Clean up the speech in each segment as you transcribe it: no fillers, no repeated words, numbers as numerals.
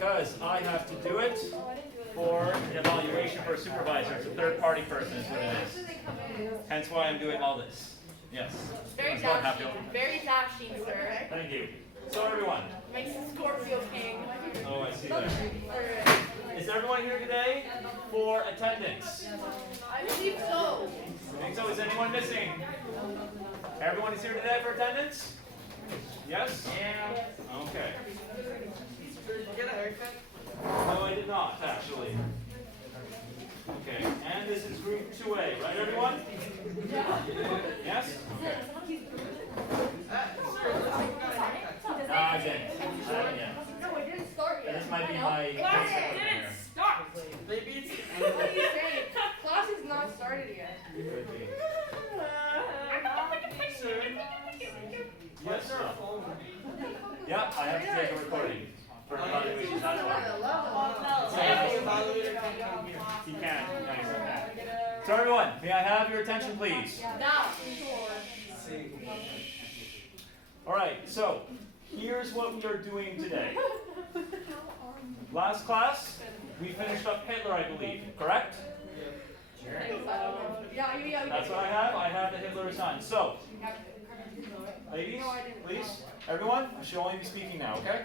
because I have to do it for an evaluation for a supervisor. It's a third-party person is what it is. Hence why I'm doing all this. Yes. Very dashing, sir. Thank you. So everyone. Makes a Scorpio king. Oh, I see that. Is everyone here today for attendance? I believe so. I think so. Is anyone missing? Everyone is here today for attendance? Yes? Yeah. Okay. Did you get a haircut? No, I did not, actually. Okay, and this is group 2A, right everyone? Yes? Okay. I didn't. No, it didn't start yet. This might be my... Class didn't start. Maybe it's... What are you saying? Class has not started yet. Yes, sir. Yeah, I have to take a recording for an evaluation. He can. So everyone, may I have your attention, please? All right, so here's what we are doing today. Last class, we finished up Hitler, I believe, correct? That's what I have. I have the Hitler assigned. So, ladies, please, everyone, I should only be speaking now, okay?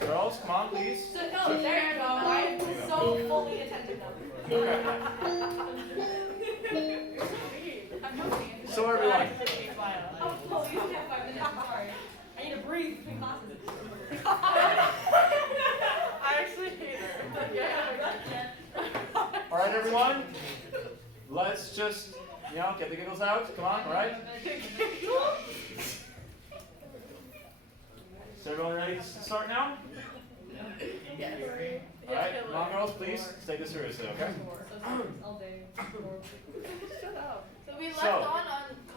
Girls, come on, please. No, there you go. I'm so fully attentive now. Okay. So everyone. Oh, you have 5 minutes. Sorry. I need to breathe between classes. I actually hate her. Yeah. All right, everyone. Let's just, get the giggles out. Come on, all right? Is everyone ready to start now? Yes. All right, come on, girls, please take this seriously, okay? Shut up. So we left So-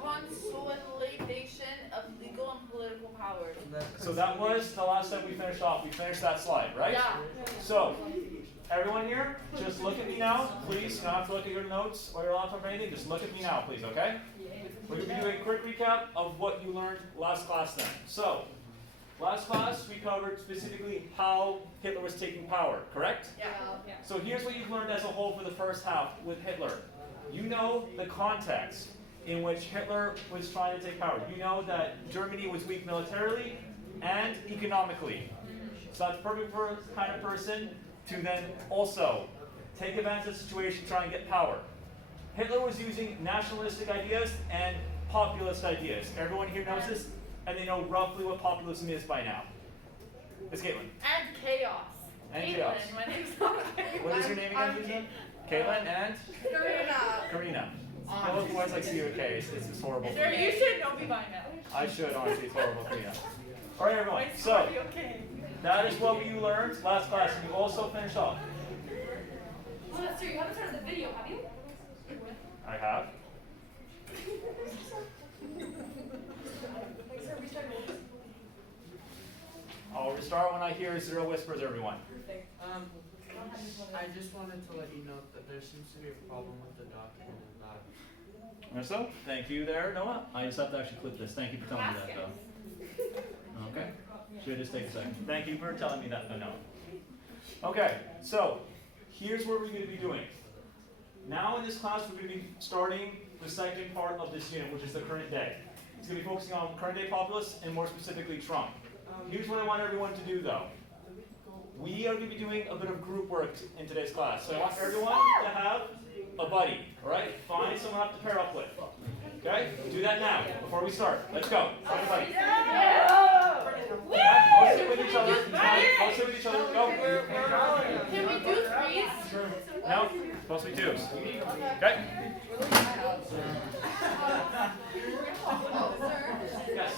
on consolidation of legal and political powers. So that was the last time we finished off. We finished that slide, right? Yeah. So, everyone here, just look at me now, please. You don't have to look at your notes or your laptop or anything. Just look at me now, please, okay? We're going to be doing a quick recap of what you learned last class then. So, last class we covered specifically how Hitler was taking power, correct? Yeah. So here's what you've learned as a whole for the first half with Hitler. You know the context in which Hitler was trying to take power. You know that Germany was weak militarily and economically. So that's the perfect kind of person to then also take advantage of the situation, try and get power. Hitler was using nationalistic ideas and populist ideas. Everyone here knows this, and they know roughly what populism is by now. It's Caitlin. And chaos. And Caitlin, chaos. my name's not Caitlin. What is your name again, Caitlin? Caitlin and? Karina. Both words like C or K. It's horrible. Sir, you should know me by now. I should, honestly. It's horrible, Karina. All right, everyone. So, that is what we learned last class, and you also finished off. Oh, that's true. You haven't started the video, have you? I have. I'll restart when I hear 0 whispers, everyone. I just wanted to let you know that there seems to be a problem with the document and So, thank you there, Noah. I just have to actually click this. Thank you for telling me that, though. Okay. Should just take a second. Thank you for telling me that, Noah. Okay, so here's what we're going to be doing. Now in this class, we're going to be starting the second part of this unit, which is the current day. It's going to be focusing on current day populists and more specifically Trump. Here's what I want everyone to do, though. We are going to be doing a bit of group work in today's class. So I want everyone to have a buddy, all right? Find someone to pair up with. Okay? Do that now, before we start. Let's go. Find a buddy. Yeah, go sit with each other. Go sit with each other. Go. Can we do threes? No, supposed to be twos. Okay? Yes.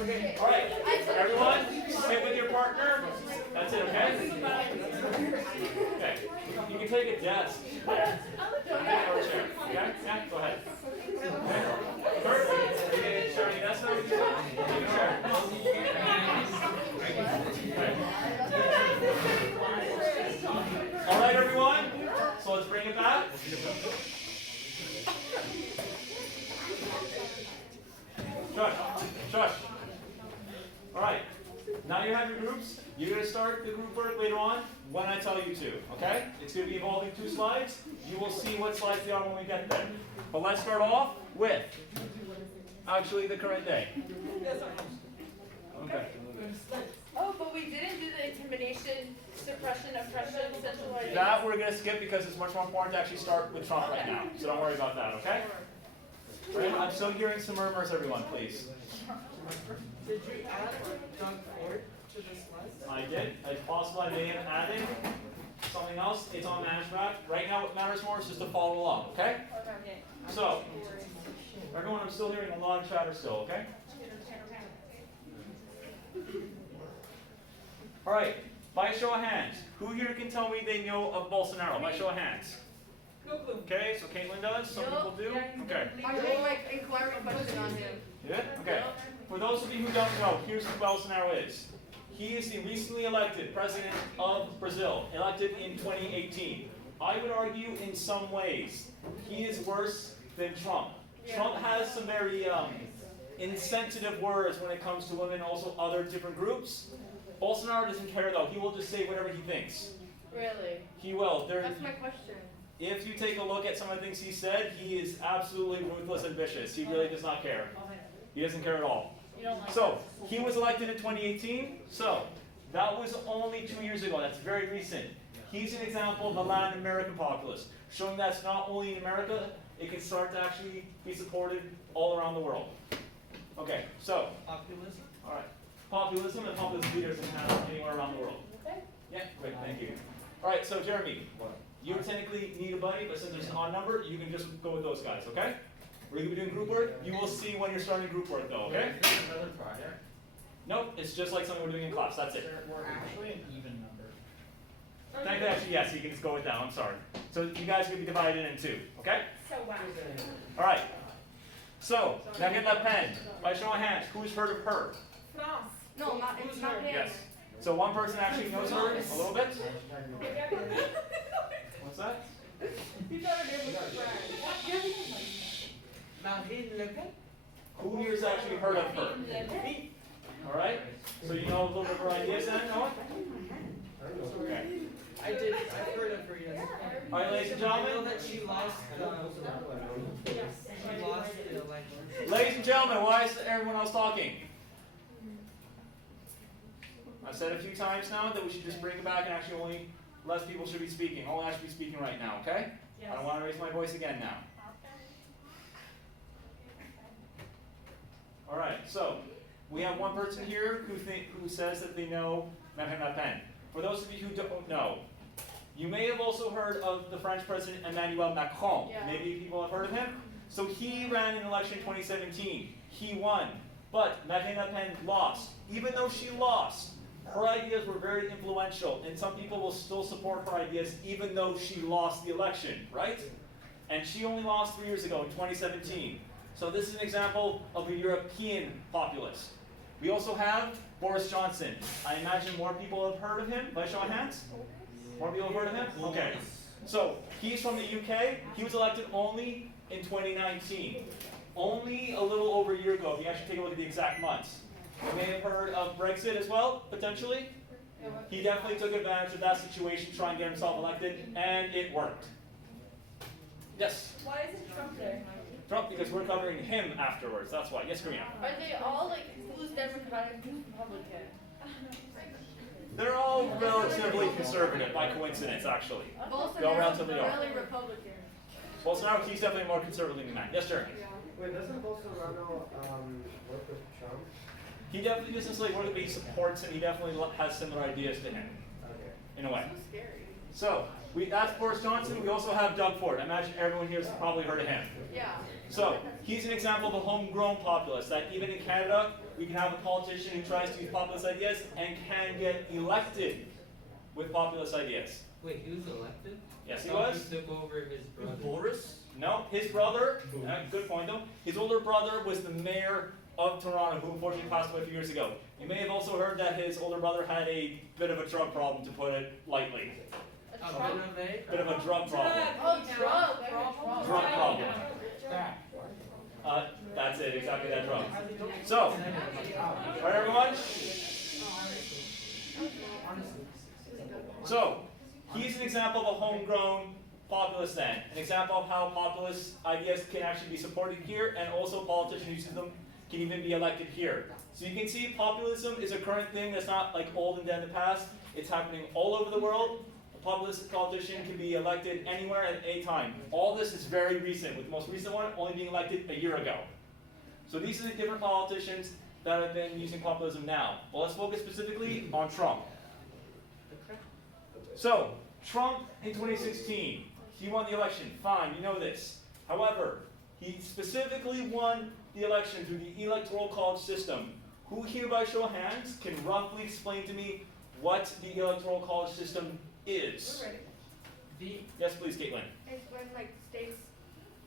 All right, everyone, sit with your partner. That's it, okay? Okay. You can take a desk. Or a chair. Okay? Yeah, go ahead. Okay. Kurt, are you sharing a desk now? Take a chair. Okay. All right, everyone. So let's bring it back. Shush. All right. Now you have your groups. You're going to start the group work later on when I tell you to, okay? It's going to be involving 2 slides. You will see what slides they are when we get there. But let's start off with actually the current day. Okay. Oh, but we didn't do the intimidation, suppression, oppression, centralization. That we're going to skip because it's much more important to actually start with Trump right now. So don't worry about that, okay? Right, I'm still hearing some murmurs, everyone, please. Did you add Doug Ford to the slides? I did. It's possible I may have added something else. It's on Managerat. Right now what matters more is just to follow along, okay? So, everyone, I'm still hearing a lot of chatter still, okay? Alright, by a show of hands, who here can tell me they know of Bolsonaro? By a show of hands. Okay, so Caitlin does, some people do. Okay. I'm doing my inquiry question on him. Yeah? Okay. For those of you who don't know, here's who Bolsonaro is. He is the recently elected president of Brazil, elected in 2018. I would argue in some ways he is worse than Trump. Trump has some very insensitive words when it comes to women, also other different groups. Bolsonaro doesn't care though. He will just say whatever he thinks. Really? He will. That's my question. If you take a look at some of the things he said, he is absolutely ruthless and vicious. He really does not care. He doesn't care at all. So, he was elected in 2018, so that was only 2 years ago. That's very recent. He's an example of a Latin American populist, showing that it's not only in America, it can start to actually be supported all around the world. Okay, so. Populism? All right. Populism and populist leaders in Canada, anywhere around the world. Yeah, great, thank you. All right, so Jeremy, you technically need a buddy, but since there's an odd number, you can just go with those guys, okay? We're going to be doing group work. You will see when you're starting group work, though, okay? Another project? Nope, it's just like something we're doing in class, that's it. We're actually an even number. Technically, actually, yes, you can just go with that, I'm sorry. So you guys are going to be divided in 2, okay? So wow. All right. So, now get that pen. By show of hands, who's heard of her? France. No, it's not him. Yes. So one person actually knows her a little bit. What's that? You thought her name was France. Marine Le Pen? Who here's actually heard of her? All right. So you know a little bit of her ideas then, Noah? Okay. I did. I've heard of her, yes. All right, ladies and I know gentlemen. that she lost the election. Ladies and gentlemen, why is everyone else talking? I've said a few times now that we should just bring it back and actually only less people should be speaking. Only I should be speaking right now, okay? I don't want to raise my voice again now. All right, so we have one person here who says that they know Marine Le Pen. For those of you who don't know, you may have also heard of the French President Emmanuel Macron. Yeah. Maybe people have heard of him. So he ran in election in 2017. He won, but Marine Le Pen lost. Even though she lost, her ideas were very influential, and some people will still support her ideas even though she lost the election, right? And she only lost 3 years ago in 2017. So this is an example of a European populist. We also have Boris Johnson. I imagine more people have heard of him, by show of hands? More people have heard of him? Okay. So he's from the UK. He was elected only in 2019. Only a little over a year ago, if you actually take a look at the exact months. You may have heard of Brexit as well, potentially. He definitely took advantage of that situation, trying to get himself elected, and it worked. Yes? Why isn't Trump there? Trump, because we're covering him afterwards, that's why. Yes, Karina? Are they all like, who's Democratic, who's Republican? They're all relatively conservative, by coincidence, actually. They're relatively are. Really Republican. Bolsonaro, he's definitely more conservative man. Yes, Jeremy? Wait, doesn't Bolsonaro work with Trump? He definitely doesn't necessarily work, but he supports him. He definitely has similar ideas to him, Okay. in a way. So scary. So, that's Boris Johnson. We also have Doug Ford. I imagine everyone here has probably heard of him. Yeah. So, he's an example of a homegrown populist that even in Canada we can have a politician who tries to use populist ideas and can get elected with populist ideas. Wait, he was elected? Yes, he I thought was. He took over his brother. Boris? No, his brother, good point though, his older brother was the mayor of Toronto, who unfortunately passed away a few years ago. You may have also heard that his older brother had a bit of a drug problem, to put it lightly. A bit of a. Bit of a drug problem. Oh, drug. Drug problem. That's it, exactly that drug. So, alright everyone? So, he's an example of a homegrown populist then. An example of how populist ideas can actually be supported here, and also politicians who use them can even be elected here. So you can see populism is a current thing that's not like old and dead in the past. It's happening all over the world. A populist politician can be elected anywhere at any time. All this is very recent, with the most recent one only being elected a year ago. So these are the different politicians that have been using populism now. Well, let's focus specifically on Trump. So, Trump in 2016, he won the election, fine, you know this. However, he specifically won the election through the electoral college system. Who here by show of hands can roughly explain to me what the electoral college system is? Yes, please, Caitlin. It's when like states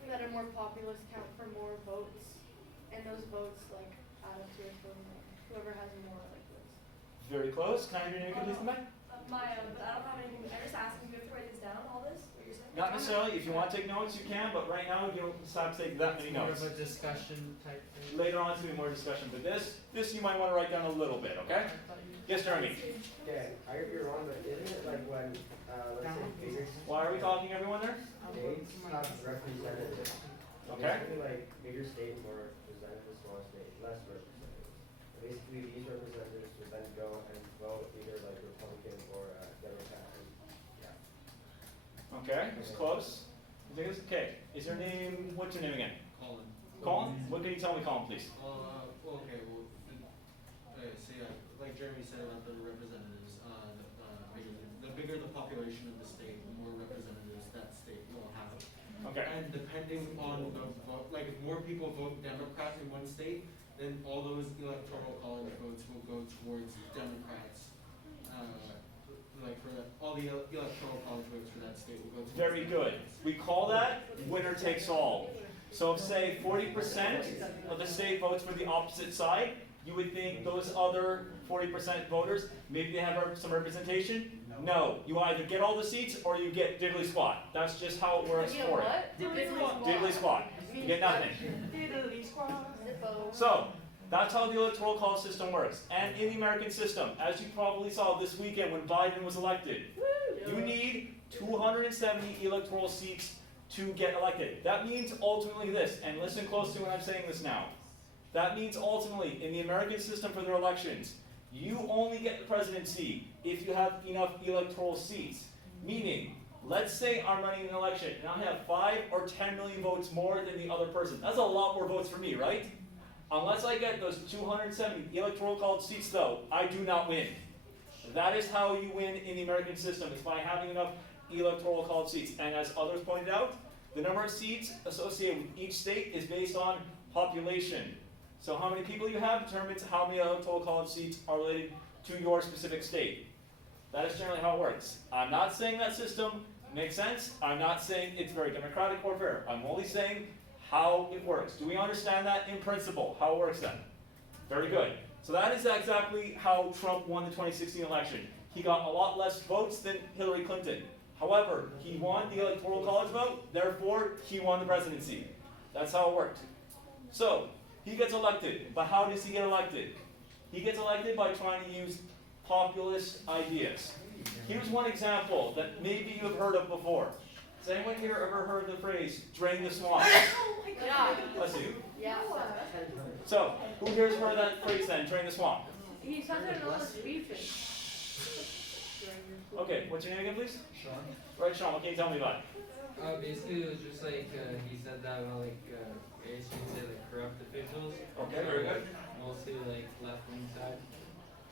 that are more populous count for more votes, and those votes like add up to a total. Whoever has more like this. Very close. Can I hear you, please, come back? But I don't have anything. I'm just asking, do you have to write this down, all this? What you're saying? Not necessarily. If you want to take notes, you can, but right now you don't have to take that many It's more notes. of a discussion type thing. Later on, it's going to be more discussion, but this you might want to write down a little bit, okay? Yes, Jeremy. Okay, I could be wrong, but isn't it like when, let's say, bigger Why are we talking, everyone there? states have representatives? Okay. Basically, like, bigger state, more representatives, smaller state, less representatives. Basically, these representatives would then go and vote either like Republican or Democrat. And, yeah. Okay, it's close. I think it's okay. Is your name, what's your name again? Colin. Colin? What can you tell me, Colin, please? Okay, well, so yeah, like Jeremy said about the representatives, the bigger the population of the state, the more representatives that state will have. Okay. And depending on the vote, like if more people vote Democrat in one state, then all those electoral college votes will go towards Democrats. Like for all the electoral college votes for that state will go towards Very good. Democrats. We call that winner takes all. So if say 40% of the state votes for the opposite side, you would think those other 40% voters, maybe they have some representation? No. You either get all the seats or you get diddly squat. That's just how it works for it. Diddly squat. You get nothing. So, that's how the electoral college system works. And in the American system, as you probably saw this weekend when Biden was elected, you need 270 electoral seats to get elected. That means ultimately this, and listen close to when I'm saying this now. That means ultimately, in the American system for their elections, you only get the presidency if you have enough electoral seats. Meaning, let's say I'm running an election and I have 5 or 10 million votes more than the other person. That's a lot more votes for me, right? Unless I get those 270 electoral college seats though, I do not win. That is how you win in the American system. It's by having enough electoral college seats. And as others pointed out, the number of seats associated with each state is based on population. So how many people you have determines how many electoral college seats are related to your specific state. That is generally how it works. I'm not saying that system makes sense. I'm not saying it's very democratic or fair. I'm only saying how it works. Do we understand that in principle, how it works then? Very good. So that is exactly how Trump won the 2016 election. He got a lot less votes than Hillary Clinton. However, he won the electoral college vote, therefore he won the presidency. That's how it worked. So, he gets elected, but how does he get elected? He gets elected by trying to use populist ideas. Here's one example that maybe you have heard of before. Has anyone here ever heard the phrase, drain the swamp? Yeah. Bless you. Yeah. So, who here's heard that phrase then, drain the swamp? He says it in all the speeches. Okay, what's your name again, please? Sean? Right, Sean, what can you tell me about it? Basically it was just like, he said that about like, I guess you could say like corrupt officials. Okay, very good. Mostly like left wing side.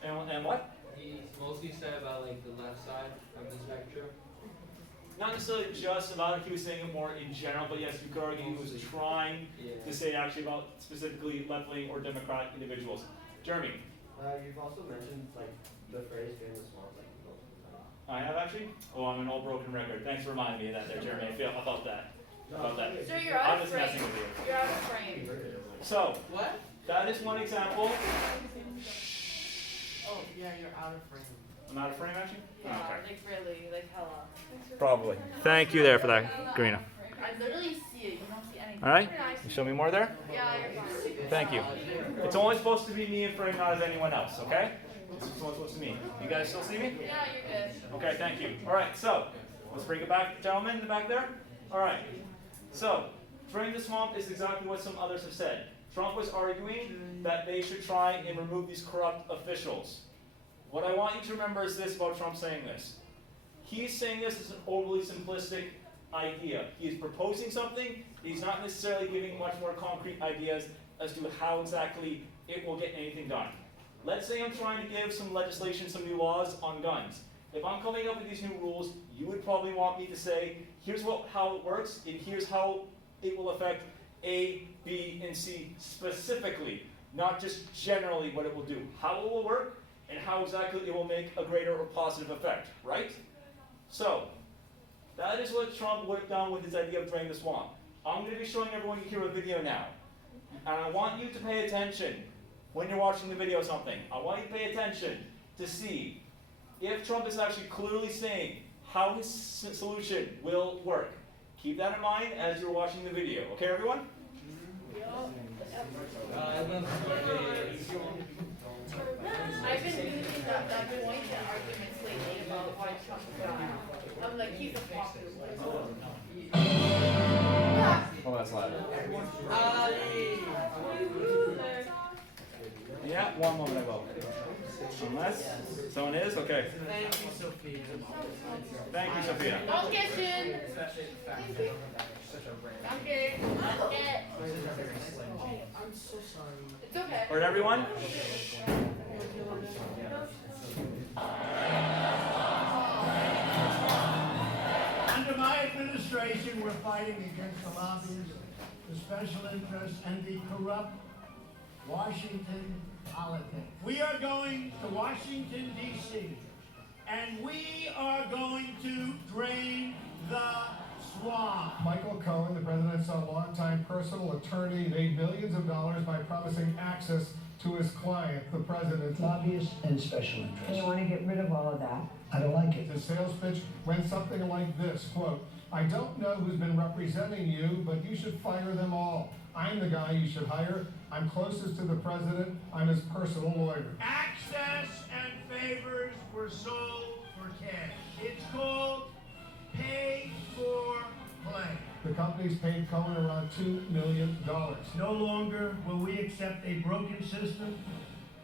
And what? He mostly said about like the left side of the spectrum. Not necessarily just about it, he was saying it more in general, but yes, you could argue he was trying Yeah. to say actually about specifically left-wing or Democrat individuals. Jeremy. You've also mentioned like the phrase "drain the swamp" like multiple times. I have actually? Oh, I'm an old broken record. Thanks for reminding me of that there, Jeremy. I feel about that. About that. Sir, you're I'm out of just messing frame. with you. You're out of frame. So, What? that is one example. Oh, yeah, you're out of frame. I'm out of frame actually? Yeah, Oh, okay. like really, like hella. Probably. Thank you there for that, Karina. I literally see it. You don't see anything. Alright? You show me more there? Yeah, you're fine. Thank you. It's only supposed to be me in frame, not as anyone else, okay? This is what's supposed to be. You guys still see me? Yeah, you're good. Okay, thank you. Alright, so, let's bring it back, gentlemen in the back there. Alright, so, drain the swamp is exactly what some others have said. Trump was arguing that they should try and remove these corrupt officials. What I want you to remember is this about Trump saying this. He's saying this as an overly simplistic idea. He is proposing something, he's not necessarily giving much more concrete ideas as to how exactly it will get anything done. Let's say I'm trying to give some legislation, some new laws on guns. If I'm coming up with these new rules, you would probably want me to say, here's how it works, and here's how it will affect A, B, and C specifically, not just generally what it will do. How it will work, and how exactly it will make a greater or positive effect, right? So, that is what Trump would have done with his idea of drain the swamp. I'm going to be showing everyone here a video now. And I want you to pay attention when you're watching the video or something. I want you to pay attention to see if Trump is actually clearly saying how his solution will work. Keep that in mind as you're watching the video. Okay, everyone? I've been using that point in arguments lately about why Trump died. I'm like, he's a populist. Oh, that's loud. Yeah, one moment I will. Unless someone is? Okay. Thank you, Sophia. Thank you, Sophia. Don't get in. Okay. Get. I'm so sorry. It's okay. Alright, everyone? Under my administration, we're fighting against the lobbyists, the special interests, and the corrupt Washington politics. We are going to Washington, D.C., and we are going to drain the swamp. Michael Cohen, the president's longtime personal attorney, made millions of dollars by promising access to his client, the president. Lobbyists and special And you interests. want to get rid of all of that. I don't like it. The sales pitch went something like this, quote, "I don't know who's been representing you, but you should fire them all. I'm the guy you should hire. I'm closest to the president. I'm his personal lawyer." Access and favors were sold for cash. It's called pay for play. The company's paid Cohen around $2 million. No longer will we accept a broken system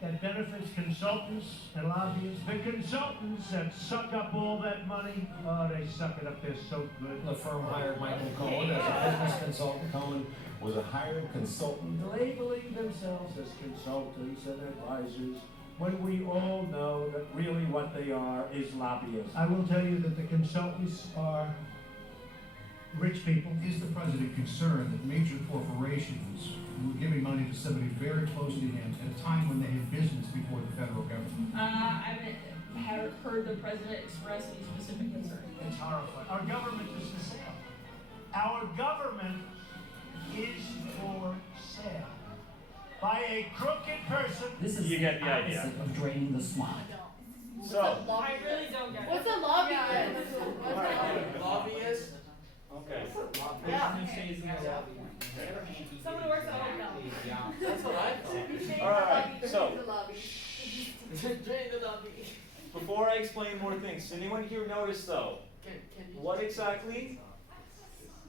that benefits consultants and lobbyists. The consultants that suck up all that money, oh, they suck it up, they're so good. The firm hired Michael Cohen as a business consultant. Cohen was a hired consultant. Labeling themselves as consultants and advisors, when we all know that really what they are is lobbyists. I will tell you that the consultants are rich people. Is the president concerned that major corporations were giving money to somebody very close to him at a time when they had business before the federal government? I haven't heard the president express any specific concern. It's horrifying. Our government is for sale. Our government is for sale. By a crooked person. This is You get the idea. opposite of draining the swamp. So, I really don't get it. What's a lobbyist? Lobbyist? okay. Yeah. Someone who works at home. That's what I thought. Alright, so, The lobby. Drain the lobby. before I explain more things, did anyone here notice though, Can you what exactly?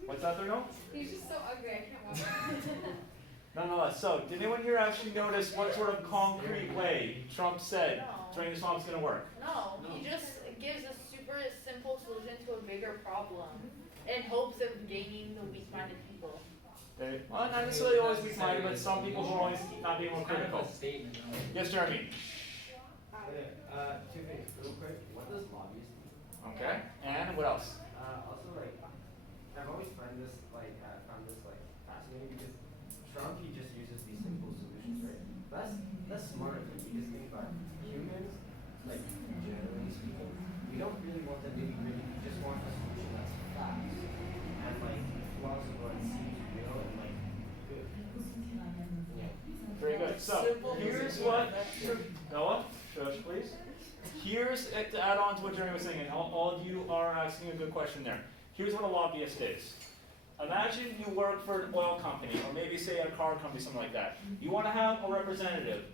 What's that there, no? He's just so ugly, I can't watch him. Nonetheless, so, did anyone here actually notice what sort of concrete way Trump said drain the swamp's gonna work? No, he just gives a super simple solution to a bigger problem in hopes of gaining the weak-minded people. Okay. Well, not necessarily always weak-minded, but some people who are always not being more critical. Yes, Jeremy? Two things, real quick. What does lobbyist mean? Okay, and what else? Also, like, I've always found this fascinating because Trump, he just uses these simple solutions, right? That's smart of want the nitty gritty. You just want a solution that's fast and like plausible and seems real and like good. Yeah. Very good. So here's what Noah, shush please. Here's to add on to what Jeremy was saying, and all of you are asking a good question there. Here's what a lobbyist is. Imagine you work for an oil company, or maybe say a car company, something like that. You want to have a representative,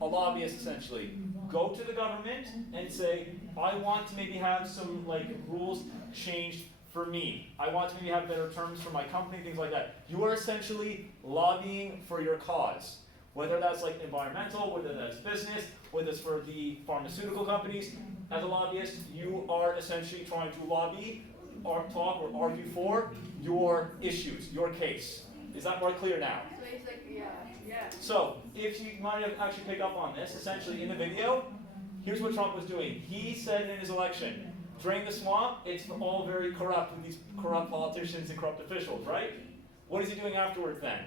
a lobbyist essentially. Go to the government and say, I want to maybe have some like rules changed for me. I want to maybe have better terms for my company, things like that. You are essentially lobbying for your cause. Whether that's like environmental, whether that's business, whether it's for the pharmaceutical companies. As a lobbyist, you are essentially trying to lobby or talk or argue for your issues, your case. Is that more clear now? So he's like, yeah. So, if you might have actually picked up on this, essentially in the video, here's what Trump was doing. He said in his election, drain the swamp, it's all very corrupt with these corrupt politicians and corrupt officials, right? What is he doing afterwards then?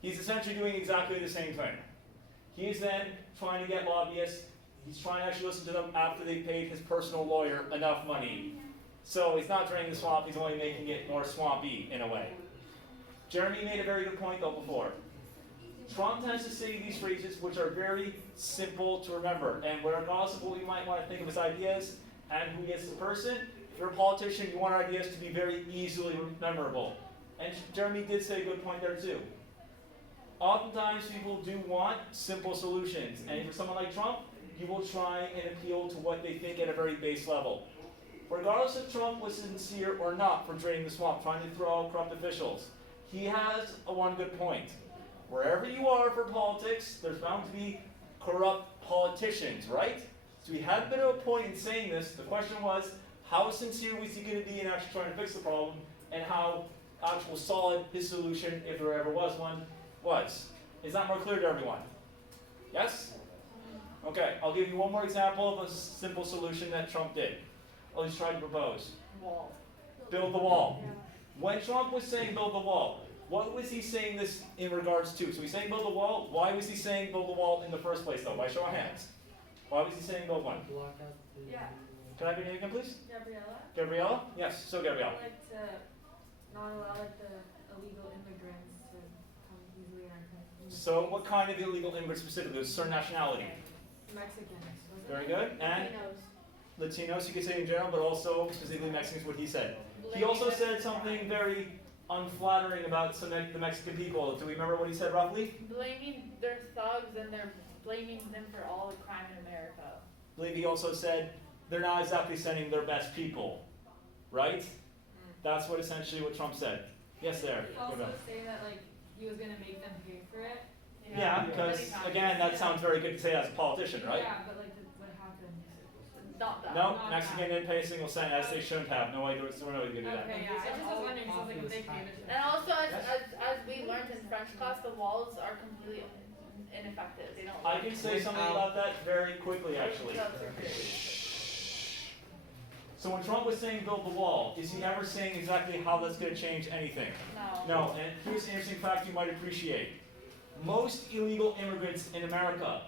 He's essentially doing exactly the same thing. He's then trying to get lobbyists, he's trying to actually listen to them after they paid his personal lawyer enough money. So he's not draining the swamp, he's only making it more swampy in a way. Jeremy made a very good point though before. Trump tends to say these phrases which are very simple to remember, and regardless of what you might want to think of his ideas and who gets the person, if you're a politician, you want our ideas to be very easily memorable. And Jeremy did say a good point there too. Oftentimes people do want simple solutions, and for someone like Trump, you will try and appeal to what they think at a very base level. Regardless if Trump was sincere or not for draining the swamp, trying to throw out corrupt officials, he has one good point. Wherever you are for politics, there's bound to be corrupt politicians, right? So he had a bit of a point in saying this. The question was, how sincere was he going to be in actually trying to fix the problem, and how actual solid his solution, if there ever was one, was. Is that more clear to everyone? Yes? Okay, I'll give you one more example of a simple solution that Trump did. Or he's tried to propose. Wall. Build the wall. When Trump was saying build the wall, what was he saying this in regards to? So he's saying build the wall. Why was he saying build the wall in the first place though? By show of hands. Why was he saying build one? Block out the. Yeah. Can I have your name again, please? Gabriella? Gabriella? Yes, so Gabriella. I'd like to not allow like the illegal immigrants to come easily in our country. So what kind of illegal immigrants specifically? A certain nationality. Mexicans. Was it? Very good. And Latinos. Latinos, you could say in general, but also specifically Mexicans, what he said. He also said something very unflattering about the Mexican people. Do we remember what he said roughly? Blaming their thugs and they're blaming them for all the crime in America. I believe he also said they're not exactly sending their best people, right? That's what essentially what Trump said. Yes, there. He also say that like he was gonna make them pay for it. Yeah, because again, that sounds very good to say as a politician, right? Yeah, but like what happened? Not that. No, Not Mexican didn't pay a single cent, as they shouldn't have. No way, we're not going to do that. Okay, yeah. I just was wondering, so like if they paid it. And also, as we learned in French class, the walls are completely ineffective. They don't. I can say something about that very quickly, actually. So when Trump was saying build the wall, is he ever saying exactly how that's going to change anything? No. No, and here's an interesting fact you might appreciate. Most illegal immigrants in America,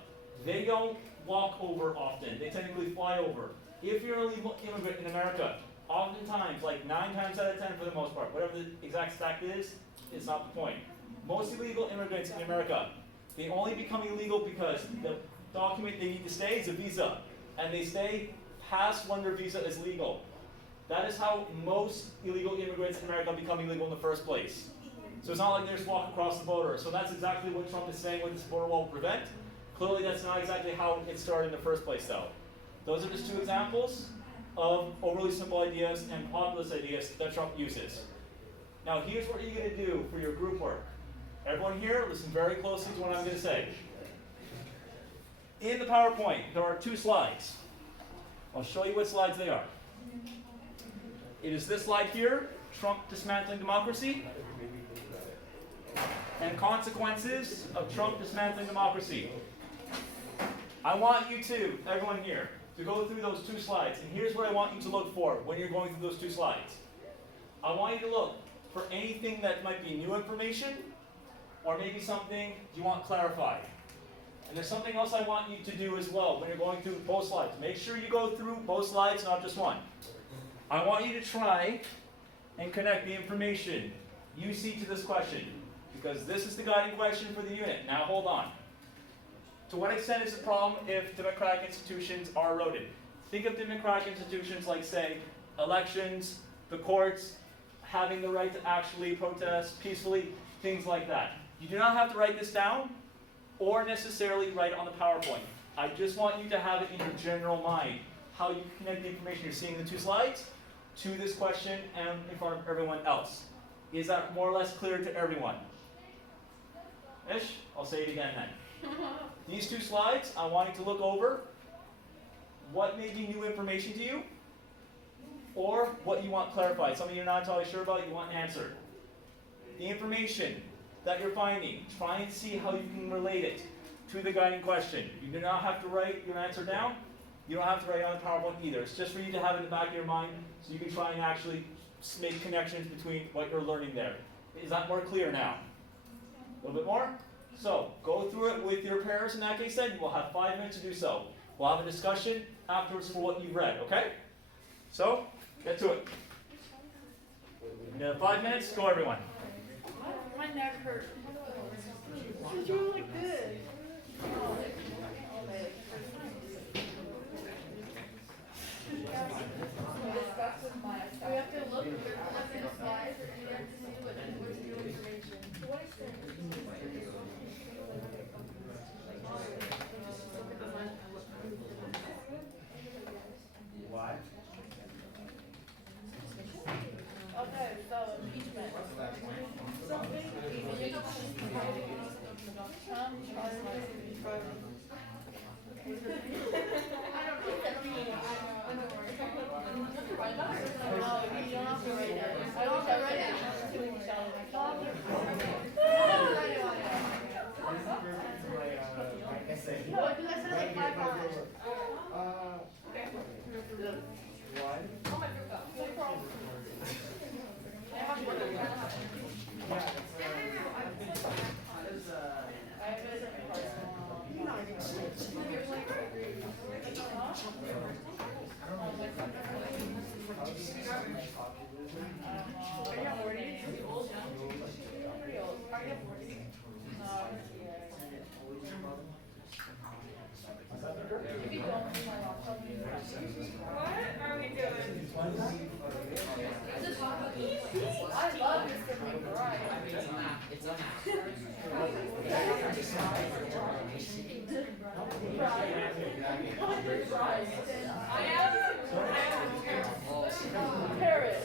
they don't walk over often. They technically fly over. If you're an illegal immigrant in America, oftentimes, like 9 times out of 10 for the most part, whatever the exact fact is, it's not the point. Most illegal immigrants in America, they only become illegal because the document they need to stay is a visa. And they stay past when their visa is legal. That is how most illegal immigrants in America become illegal in the first place. So it's not like they just walk across the border. So that's exactly what Trump is saying what this border wall will prevent. Clearly that's not exactly how it started in the first place though. Those are just 2 examples of overly simple ideas and populist ideas that Trump uses. Now here's what you're going to do for your group work. Everyone here, listen very closely to what I'm going to say. In the PowerPoint, there are 2 slides. I'll show you what slides they are. It is this slide here, Trump dismantling democracy, and consequences of Trump dismantling democracy. I want you to, everyone here, to go through those 2 slides, and here's what I want you to look for when you're going through those 2 slides. I want you to look for anything that might be new information, or maybe something you want clarified. And there's something else I want you to do as well when you're going through both slides. Make sure you go through both slides, not just one. I want you to try and connect the information you see to this question, because this is the guiding question for the unit. Now hold on. To what extent is the problem if democratic institutions are eroded? Think of democratic institutions like, say, elections, the courts, having the right to actually protest peacefully, things like that. You do not have to write this down or necessarily write it on the PowerPoint. I just want you to have it in your general mind, how you connect the information you're seeing in the two slides to this question and in front of everyone else. Is that more or less clear to everyone? Ish? I'll say it again then. These two slides, I want you to look over what may be new information to you or what you want clarified. Something you're not entirely sure about, you want answered. The information that you're finding, try and see how you can relate it to the guiding question. You do not have to write your answer down. You don't have to write it on the PowerPoint either. It's just for you to have it in the back of your mind so you can try and actually make connections between what you're learning there. Is that more clear now? A little bit more? So, go through it with your parents in that case then. You will have 5 minutes to do so. We'll have a discussion afterwards for what you've read, okay? So, get to it. In 5 minutes, go everyone. My neck hurt. You're like this. We have to look at the slides and we have to see what's new information. To what extent? Why? Okay, so impeachment. I love this different variety. It's a map. Parrot.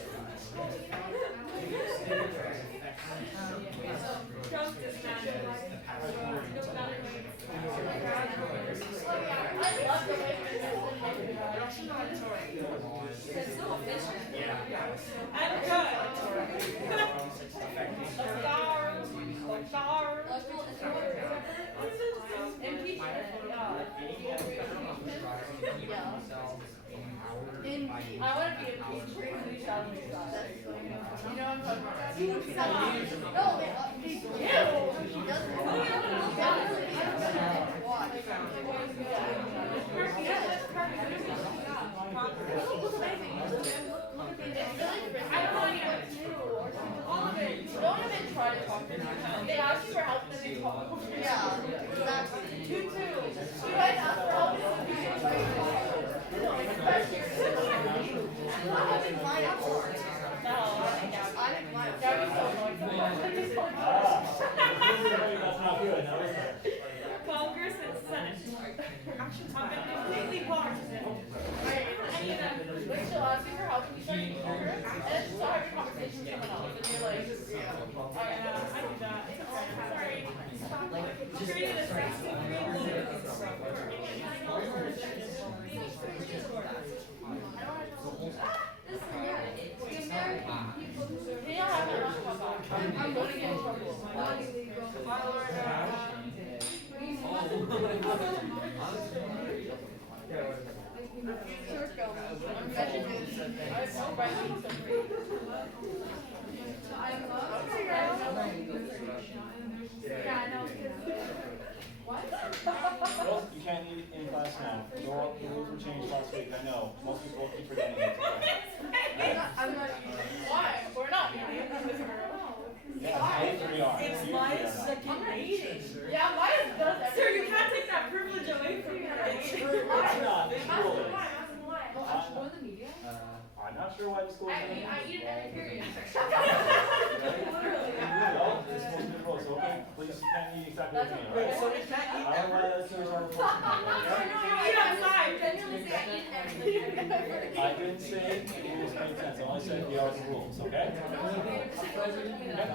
I love the way It's so efficient. I'm I want to be impeached. We shall be tried. You know what I'm talking about? No, they do. He doesn't. I don't want you all of it. Don't even try to talk to them. They ask you for help and they talk. Yeah, exactly. You too. You guys ask for help and you should try to talk. I didn't mind it for it. No, I didn't mind it. That was so noisy. That's not good, no, is it? Congress and Senate. I'm completely partisan. Wait till I ask you for help and you start to talk. And then just start a conversation with someone else. And you're like, I do that. Sorry. I'm creating a I'm going to get in trouble. Well, you can't eat in class now. The rules were changed last week, I know. Most people keep forgetting it. I'm not sure why the school is I eat it every period. Well, this is supposed to be the rules, so okay, please tell me exactly what you mean, Wait, alright? so we can't eat I don't want to finish our report tonight, okay? Eat outside. Genuinely say I eat everything. I didn't say it was making sense, I only said the art of the rules, okay? Okay,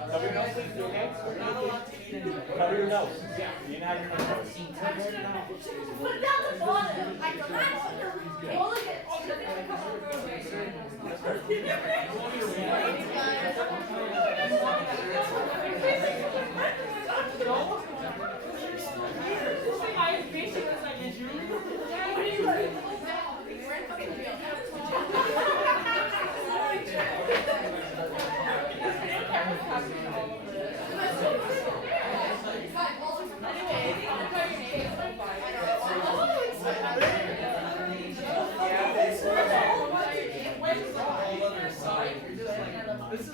cover your nose, please, you okay? We're not allowed to eat it. Cover your nose, you can have your nose. Put it down the bottom. I can't. Roll it. Oh, you're gonna come my patient was like, "Did you?" This is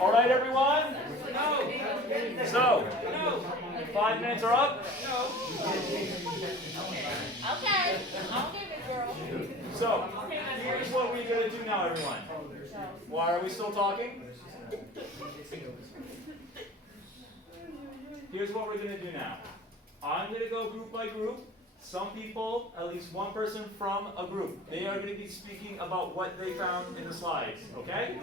All right, everyone? no. So, No. 5 minutes are up. Okay, I'll give it, girl. So, here's what we're going to do now, everyone. Why are we still talking? Here's what we're going to do now. I'm going to go group by group. Some people, at least one person from a group, they are going to be speaking about what they found in the slides, okay?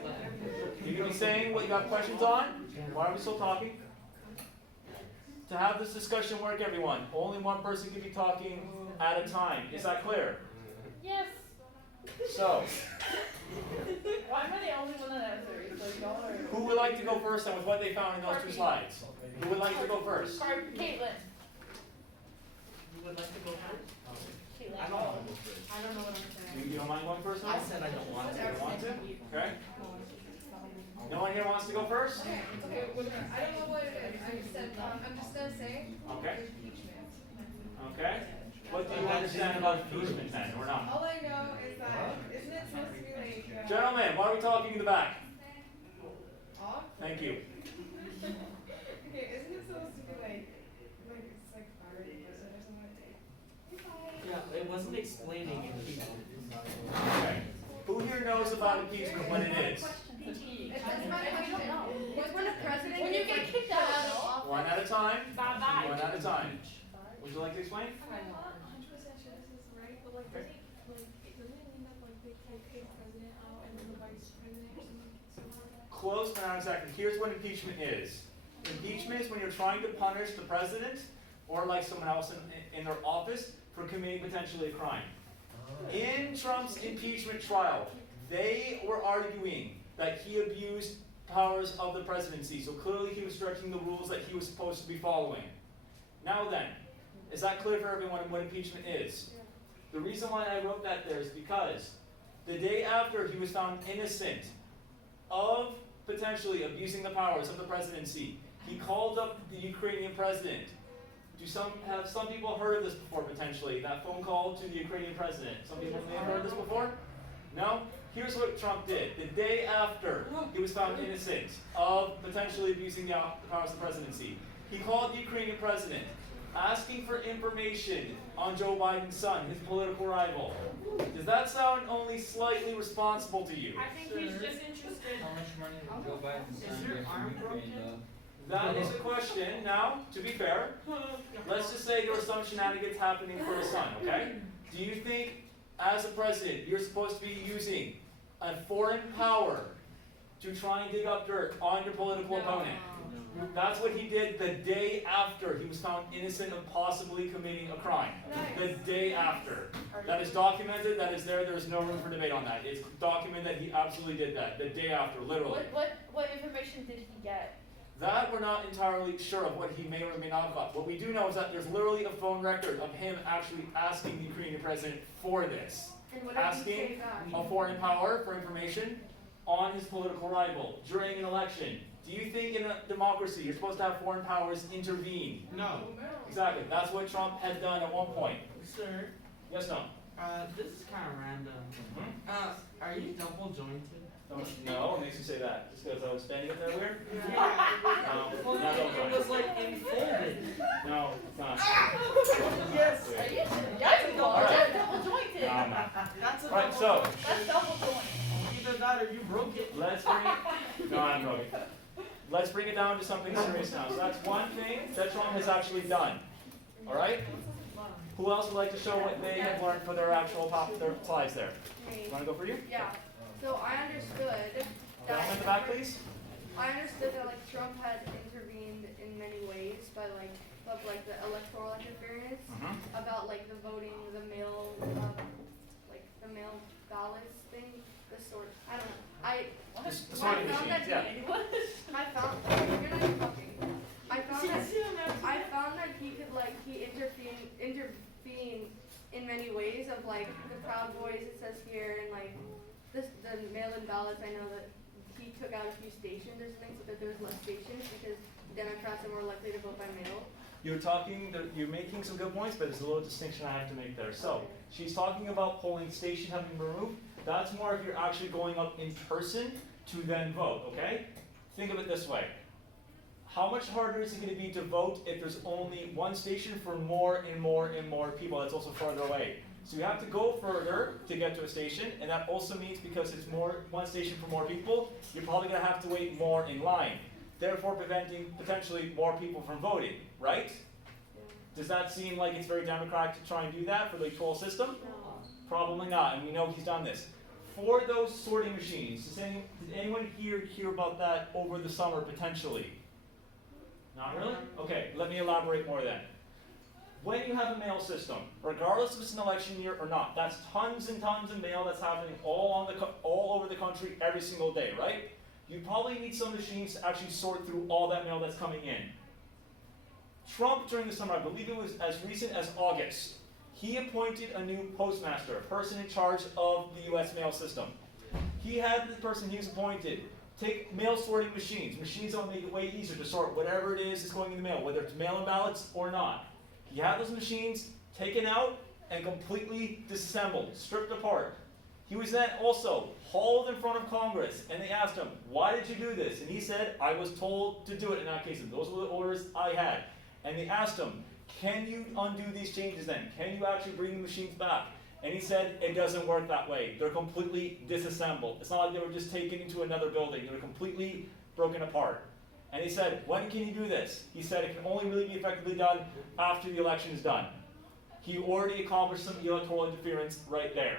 You're going to be saying what you got questions on. Why are we still talking? To have this discussion work, everyone, only one person can be talking at a time. Is that clear? Yes. So, Why am I the only one that answers? So y'all are. who would like to go first and with what they found in those 2 slides? Who would like to go first? Caitlin. You would like to go first? Caitlin. I don't want to go first. I don't know what I'm saying. You don't mind going first? I said I don't want to. You don't want to? Okay. No one here wants to go first? Okay, I don't know what it is. I'm just gonna say Okay. impeachment. Okay. What do you understand about impeachment then, or not? All I know is that isn't it supposed to be like Gentlemen, why are we talking in the back? off? Thank you. Okay, isn't it supposed to be like it's like firing the president or something like that? Yeah, it wasn't explaining impeachment. Okay. Who here knows about impeachment when it is? It's not impeachment. It's when the president When you gets, get like, kicked out of office. One at a time? Bye-bye. One at a time. Would you like to explain? I'm not 100% sure this is right, but like doesn't it mean that like they take the president out and then the vice president or something? Close, but not exactly. Here's what impeachment is. Impeachment is when you're trying to punish the president or like someone else in their office for committing potentially a crime. In Trump's impeachment trial, they were arguing that he abused powers of the presidency. So clearly he was stretching the rules that he was supposed to be following. Now then, is that clear for everyone what impeachment is? The reason why I wrote that there is because the day after he was found innocent of potentially abusing the powers of the presidency, he called up the Ukrainian president. Have some people heard of this before potentially? That phone call to the Ukrainian president. Some people may have heard this before? No? Here's what Trump did. The day after he was found innocent of potentially abusing the powers of the presidency, he called the Ukrainian president asking for information on Joe Biden's son, his political rival. Does that sound only slightly responsible to you? I think he's just interested. How much money did Joe Biden's son Is your get arm from Ukraine, broken? though? That is a question. Now, to be fair, let's just say there was some shenanigans happening for his son, okay? Do you think, as a president, you're supposed to be using a foreign power to try and dig up dirt on your political opponent? That's what he did the day after he was found innocent of possibly committing a crime. The day after. That is documented, that is there is no room for debate on that. It's documented that he absolutely did that, the day after, literally. What information did he get? That we're not entirely sure of what he may or may not have got. What we do know is that there's literally a phone record of him actually asking the Ukrainian president for this. And what did he say Asking back? a foreign power for information on his political rival during an election. Do you think in a democracy you're supposed to have foreign powers intervene? No. Exactly. That's what Trump had done at one point. Sir, Yes, no? this is kind of random. Mm-hmm. Are you double jointed? No, it makes you say that. Just because I was standing up there weird? Yeah. No, not double It was like enfolded. No, it's not. Yes. Are you? Yes, you All are. right. That's double jointed. That's a All right, double so joint. That's double jointed. Either that or you broke it. let's bring it. No, I'm broken. Let's bring it down to something serious now. So that's one thing that Trump has actually done. All right. Who else would like to show what they have learned for their actual their slides there? Me. Want to go for you? Yeah. So I understood Down in the back, please. I understood that like Trump had intervened in many ways by like the electoral interference about like the voting, the mail, like the mail ballots thing, the sort. I don't know. The I sorting found machines, that yeah. I found you're not even talking. I found that he could like intervene in many ways of like the Proud Boys it says here and like the mail-in ballots. I know that he took out a few stations or something so that there's less stations because Democrats are more likely to vote by mail. You're making some good points, but there's a little distinction I have to make there. So she's talking about polling station having been removed. That's more if you're actually going up in person to then vote, okay? Think of it this way. How much harder is it going to be to vote if there's only one station for more and more and more people that's also farther away? So you have to go further to get to a station, and that also means because it's one station for more people, you're probably going to have to wait more in line, therefore preventing potentially more people from voting, right? Does that seem like it's very democratic to try and do that for the electoral system? No. Probably not, and we know he's done this. For those sorting machines, did anyone hear about that over the summer potentially? Not really? Okay, let me elaborate more then. When you have a mail system, regardless if it's an election year or not, that's tons and tons of mail that's happening all over the country every single day, right? You probably need some machines to actually sort through all that mail that's coming in. Trump, during the summer, I believe it was as recent as August, he appointed a new postmaster, a person in charge of the US mail system. He had the person he was appointed take mail sorting machines that will make it way easier to sort whatever it is that's going in the mail, whether it's mail-in ballots or not. He had those machines taken out and completely disassembled, stripped apart. He was then also hauled in front of Congress, and they asked him, why did you do this? And he said, I was told to do it in that case, and those were the orders I had. And they asked him, can you undo these changes then? Can you actually bring the machines back? And he said, it doesn't work that way. They're completely disassembled. It's not like they were just taken into another building. They were completely broken apart. And he said, when can you do this? He said, it can only really be effectively done after the election is done. He already accomplished some electoral interference right there.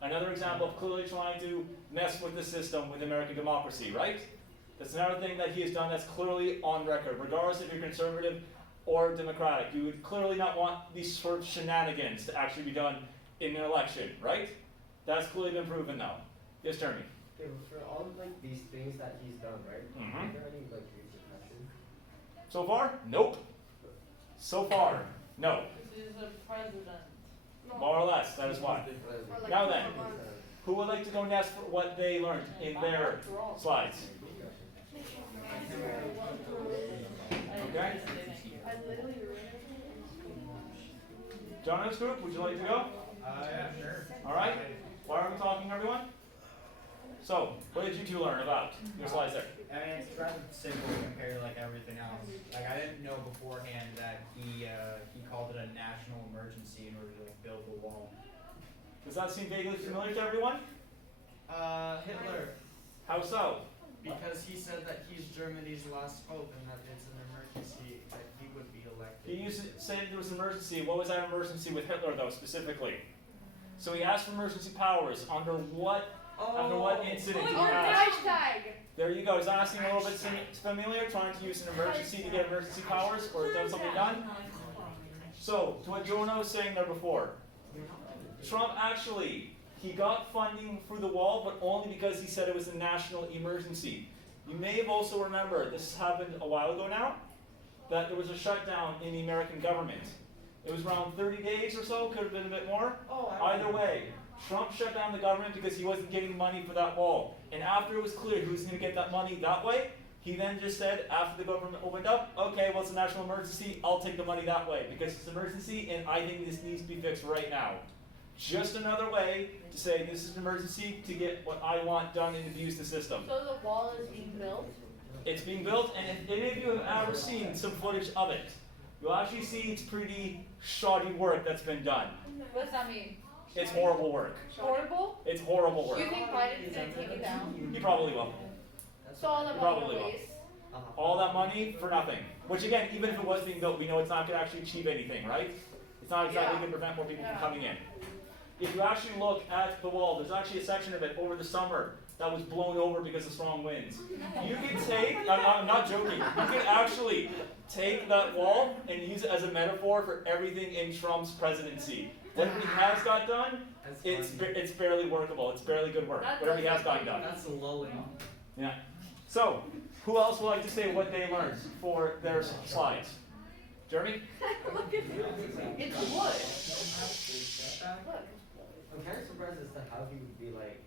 Another example of clearly trying to mess with the system, with American democracy, right? That's another thing that he has done that's clearly on record, regardless if you're conservative or democratic. You would clearly not want these sort of shenanigans to actually be done in an election, right? That's clearly been proven now. Yes, Jeremy? Okay, but for all of like these things that he's done, right? Are there any like repercussions? So far? Nope. So far, no. This is a president. More or less, that is why. Or, like, Now then, 4 months. who would like to go next for what they learned in their slides? Okay. I literally Jonas group, would you like to go? Yeah, sure. All right. Why are we talking, everyone? So, what did you two learn about your slides there? I mean, it's rather simple compared to like everything else. Like I didn't know beforehand that he called it a national emergency in order to like build the wall. Does that seem vaguely familiar to everyone? Hitler, How so? because he said that he's Germany's last hope and that it's an emergency that he would be elected. He used to say there was an emergency. What was that emergency with Hitler, though, specifically? So he asked for emergency powers. Under what incident did he ask? Hashtag. There you go. He's asking a little bit familiar, trying to use an emergency to get emergency powers or done something done. So, to what Jonah was saying there before, Trump actually, he got funding for the wall, but only because he said it was a national emergency. You may have also remembered, this happened a while ago now, that there was a shutdown in the American government. It was around 30 days or so, could have been a bit more. Either way, Trump shut down the government because he wasn't getting money for that wall. And after it was clear who was going to get that money that way, He then just said, after the government opened up, okay, well, it's a national emergency, I'll take the money that way, because it's an emergency, and I think this needs to be fixed right now. Just another way to say this is an emergency to get what I want done and abuse the system. So the wall is being built? It's being built, and if any of you have ever seen some footage of it, you'll actually see it's pretty shoddy work that's been done. What does that mean? It's horrible work. Horrible? It's horrible Do work. you think Biden's gonna take it down? He probably will. So all the You money probably will will. waste? All that money for nothing. Which again, even if it was being built, we know it's not going to actually achieve anything, right? It's not exactly Yeah. going to prevent more people Yeah. from coming in. If you actually look at the wall, there's actually a section of it over the summer that was blown over because of strong winds. You can take, I'm not joking, you can actually take that wall and use it as a metaphor for everything in Trump's presidency. What he has got done, it's barely workable. It's barely good work. Whatever he has gotten done. That's lulling. Yeah. So, who else would like to say what they learned for their slides? Jeremy? Look at this. It's wood. Look. I'm kind of surprised as to how he would be like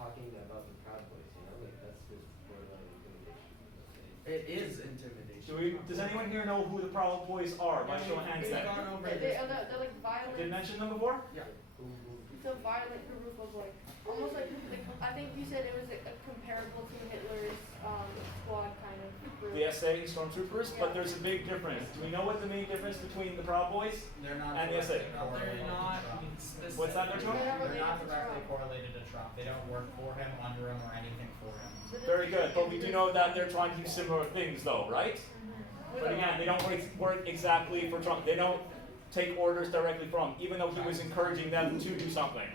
talking about the Proud Boys, you know, like that's just borderline intimidation. It is intimidation. Does anyone here know who the Proud Boys are? By show of hands We've then. gone over They're this. like violent. Did I mention them before? Yeah. It's a violent group of like, almost like I think you said it was comparable to Hitler's squad kind of group. The SA stormtroopers, but there's a big difference. Do we know what the main difference between the Proud Boys? They're not And the SA. directly correlated They're to not Trump. specific. What's that they're doing? They're not directly correlated to Trump. They don't work for him, under him, or anything for him. Very good, but we do know that they're trying to do similar things though, right? But again, they don't work exactly for Trump. They don't take orders directly from, even though he was encouraging them to do something.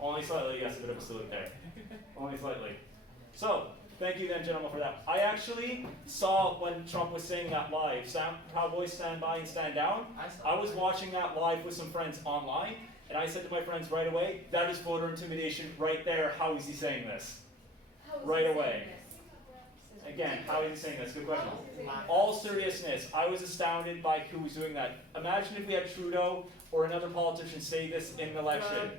Only slightly, yes, a bit of a salute there. Only slightly. So, thank you then, gentlemen, for that. I actually saw when Trump was saying that live, Proud Boys stand by and stand down. I was watching that live with some friends online, and I said to my friends right away, that is voter intimidation right there. How is he saying this? Right away. Again, how is he saying this? Good question. All seriousness, I was astounded by who was doing that. Imagine if we had Trudeau or another politician say this in an election.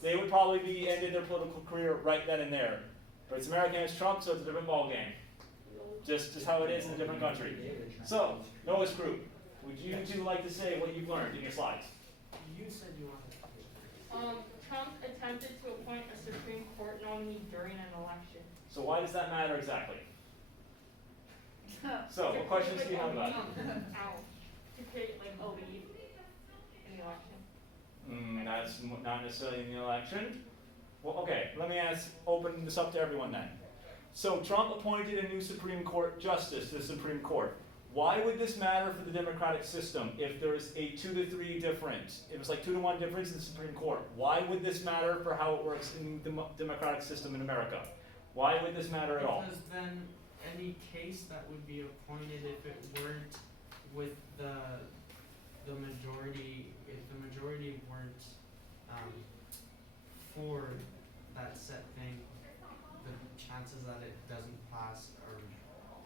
They would probably be ended their political career right then and there. But it's America and it's Trump, so it's a different ballgame. Just how it is in a different country. So, Noah's group, would you two like to say what you've learned in your slides? You said you wanted to. Trump attempted to appoint a Supreme Court nominee during an election. So why does that matter exactly? So, what questions do you have about it? To create like a lead in the election. That's not necessarily in the election. Well, okay, let me open this up to everyone then. So Trump appointed a new Supreme Court justice to the Supreme Court. Why would this matter for the democratic system if there's a 2-3 difference? It was like 2-1 difference in the Supreme Court. Why would this matter for how it works in the democratic system in America? Why would this matter at all? Because then any case that would be appointed if it weren't with the majority, if the majority weren't for that set thing, the chances that it doesn't pass are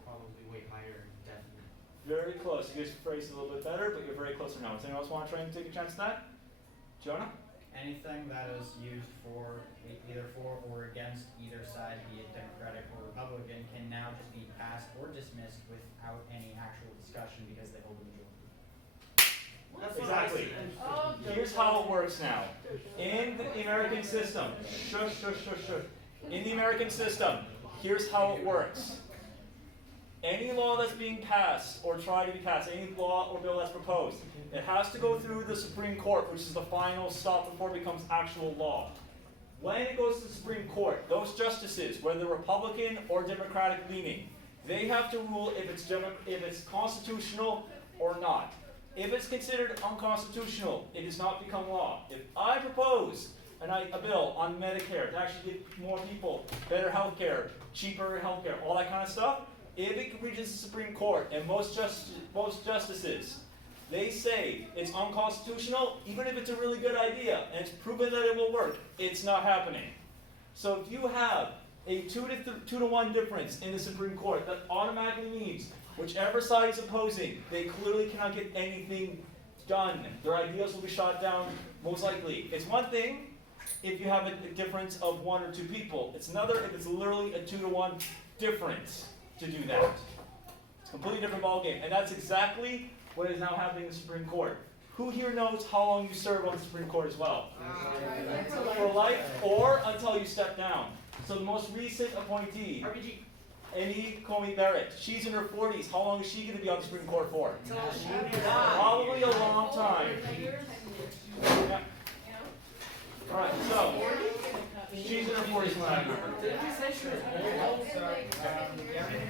probably way higher, definite. Very close. You guys phrased it a little bit better, but you're very close now. Does anyone else want to try and take a chance at that? Jonah? Anything that is used for either for or against either side, be it Democratic or Republican, can now just be passed or dismissed without any actual discussion because they hold the majority. Exactly. Here's how it works now. In the American system, in the American system, here's how it works. Any law that's being passed or tried to be passed, any law or bill that's proposed, it has to go through the Supreme Court, which is the final stop before it becomes actual law. When it goes to the Supreme Court, those justices, whether Republican or Democratic leaning, they have to rule if it's constitutional or not. If it's considered unconstitutional, it does not become law. If I propose a bill on Medicare to actually give more people better health care, cheaper health care, all that kind of stuff, if it reaches the Supreme Court and most justices, they say it's unconstitutional, even if it's a really good idea and it's proven that it will work, it's not happening. So if you have a 2-1 difference in the Supreme Court, that automatically means whichever side is opposing, they clearly cannot get anything done. Their ideas will be shot down, most likely. It's one thing if you have a difference of 1 or 2 people. It's another if it's literally a 2-1 difference. to do that. It's a completely different ballgame. And that's exactly what is now happening in the Supreme Court. Who here knows how long you serve on the Supreme Court as well? For life or until you step down. So the most recent appointee, Amy Coney Barrett, she's in her 40s. How long is she going to be on the Supreme Court for? Probably a long time. Yeah. All right, so she's in her 40s when I remember.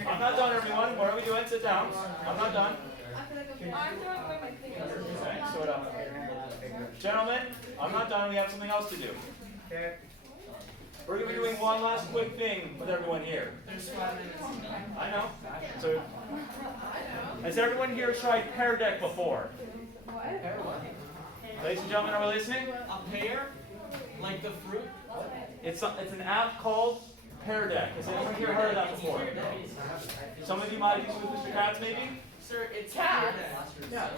I'm not done, everyone. What are we doing? Sit down. I'm not done. I'm throwing away my thing. Okay, sort of. Gentlemen, I'm not done. We have something else to do. We're going to be doing one last quick thing with everyone here. There's 5 minutes. I know. So, has everyone here tried Pear Deck before? Ladies and gentlemen, are we listening? A pear? Like the fruit? It's an app called Pear Deck. Has anyone here heard of that before? Some of you might use it with Mr. Katz, maybe? Sir, it's Cat. Yeah.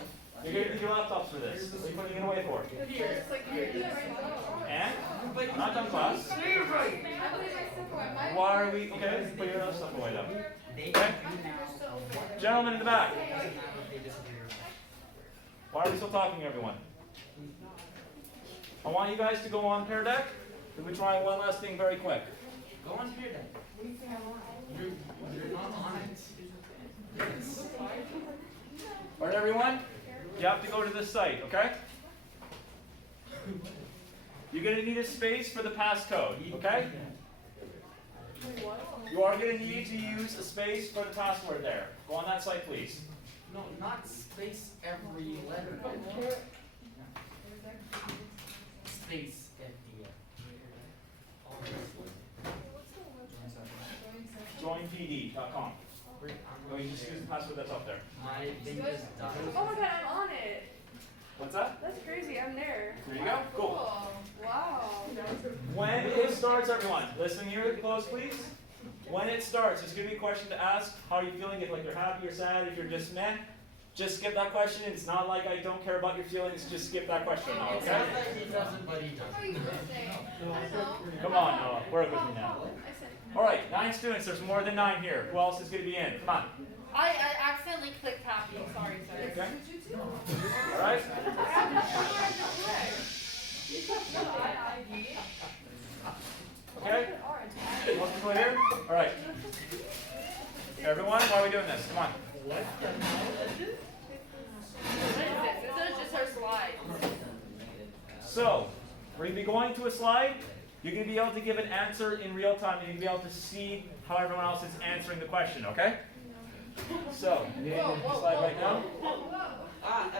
You're going to need your laptops for this. What are you putting it away for? It's like you're doing it right now. And? I'm not done class. I believe my stuff away. My Why are we, okay, put your other stuff away though. They Okay? do now. Gentlemen in the back, It doesn't matter if they disagree or not. why are we still talking, everyone? I want you guys to go on Pear Deck. We'll be trying one last thing very quick. Go on here then. You're not on it. Yes. All right, everyone? You have to go to this site, okay? You're going to need a space for the passcode, okay? You are going to need to use a space for the password there. Go on that site, please. No, not space every letter. Space at the Joinpd.com. No, you just use the password that's up there. My thing just died. Oh my god, I'm on it. What's that? That's crazy, I'm there. There you go. Cool. Wow. When it starts, everyone, listen here close, please. When it starts, it's going to be a question to ask. How are you feeling? If like you're happy or sad, if you're just meh, just skip that question. It's not like I don't care about your feelings. Just skip that question. It's Okay? not that he doesn't, but he doesn't. Come on, Noah. Work with me now. All right, 9 students. There's more than 9 here. Who else is going to be in? Come on. I accidentally clicked happy. Sorry, sir. Okay. All right. Okay. Most people here? All right. Everyone, why are we doing this? Come on. What is this? This is just her slide. So, we're going to be going to a slide. You're going to be able to give an answer in real time. You're going to be able to see how everyone else is answering the question, okay? So, you need to slide right now.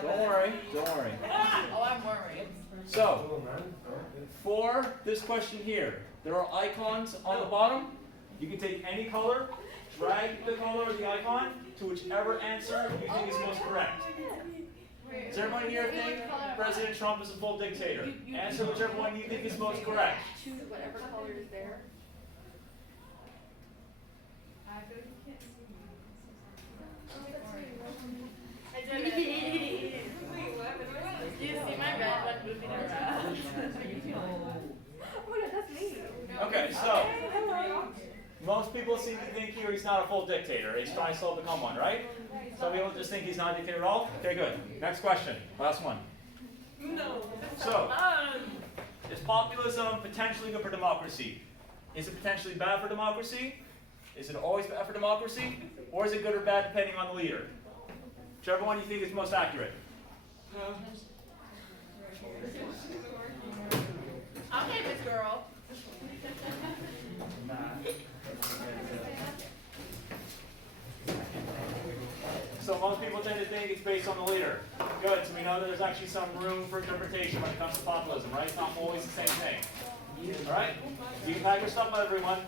Don't worry. Don't worry. Oh, I'm worried. So, for this question here, there are icons on the bottom. You can take any color, drag the color of the icon to whichever answer you think is most correct. Does everyone here think President Trump is a full dictator? Answer whichever one you think is most correct. Choose whatever color is there. I did it. Do you see my red one moving around? Oh my god, that's me. Okay, so most people seem to think here he's not a full dictator. He's trying to still become one, right? Some people just think he's not a dictator at all. Okay, good. Next question. Last one. No. So, is populism potentially good for democracy? Is it potentially bad for democracy? Is it always bad for democracy? Or is it good or bad depending on the leader? Whichever one you think is most accurate. Okay, Miss Girl. So most people tend to think it's based on the leader. Good, so we know that there's actually some room for interpretation when it comes to populism, right? It's not always the same thing. Alright? You can pack your stuff up, everyone.